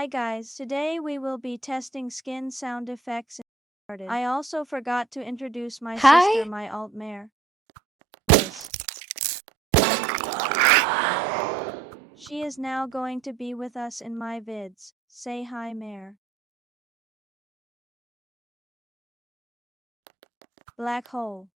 Hi guys, today we will be testing skin sound effects. I also forgot to introduce my sister, Hi. my alt MAIRE. She is now going to be with us in my vids. Say hi MAIRE. Black hole.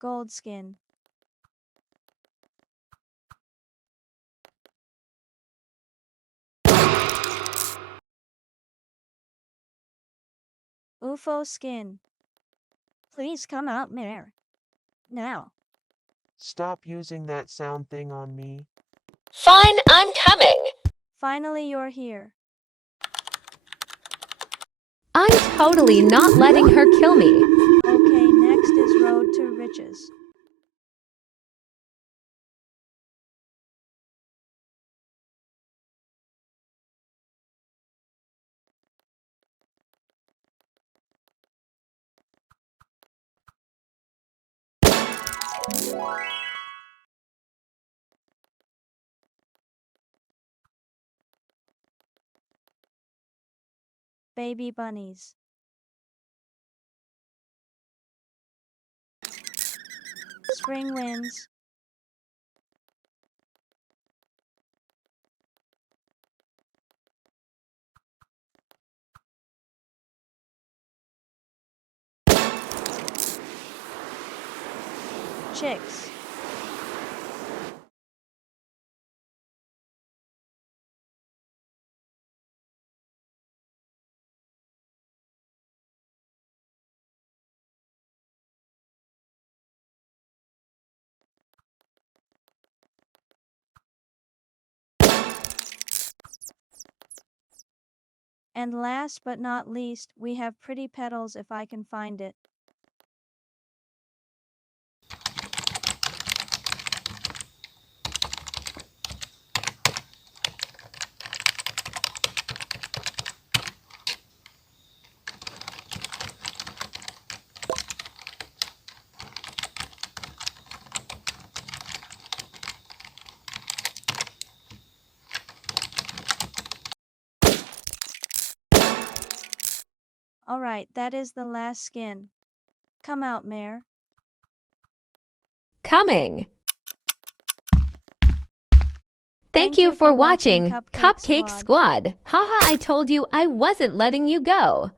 Gold skin. UFO skin. Please come out MAIRE. Now. Stop using that sound thing on me. Fine, I'm coming. Finally you're here. I'm totally not letting her kill me. Okay, next is Road to Riches. Baby bunnies. Spring winds. Chicks. And last but not least, we have pretty petals if I can find it. Alright, that is the last skin. Come out, MAIRE. Coming. Thank you for watching Cupcake Squad. Haha, I told you I wasn't letting you go.